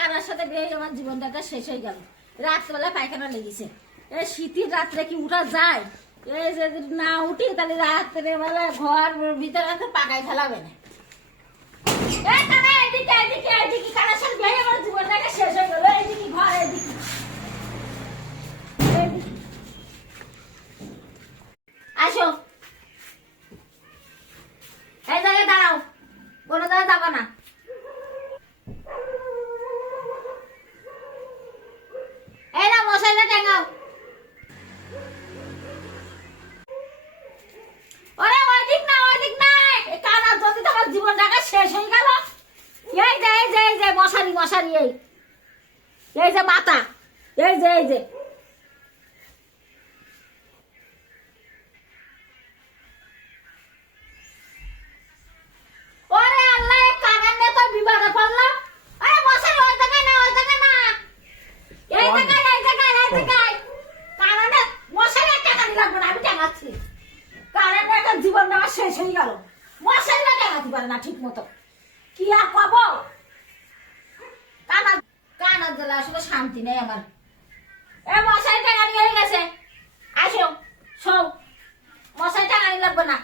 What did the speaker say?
কানার সাথে বিয়ে আমার জীবনটা শেষ হয়ে গেল। রাত্রেবেলা পায়খানা লেগেছে। এই শীতের রাত্রে কি উঠা যায়? এই যে না উঠি তাহলে রাত্রে বেলা ঘর ভিতরে পাকায় ফেলাবে না। কানার সাথে বিয়ে আমার জীবনটাকে শেষ হয়ে গেল। এইদিকে ঘর, এইদিকে আসো, এই জায়গায় দাঁড়াও, কোনো জায়গায় যাবো না। এই না মশাইটা টেঙ্গাও। ওরে ওই দিক না, ওই দিক না, কানা যদি তোমার জীবনটাকে শেষ হয়ে গেল। এই যে মশারি মশারি, এই যে মাথা, এই যে ওরে আল্লাহ, কানের নিয়ে তো বিবাদে পড়লাম। আরে মশারি ওই জায়গায় না, ওই জায়গায় না, এই জায়গায় কারণে মশারি টাকা দিলাম না, আমি টাকাচ্ছি। কারণে একটা জীবনটা আমার শেষ হয়ে গেল। মশারিটা টাকাতে পারে না ঠিক মতো, কি আর পাবো? কানার জেলা আসলে শান্তি নেই আমার। মশারি টাকা নিয়ে গেছে, আসো সব মশারি টাকা লাগবে না।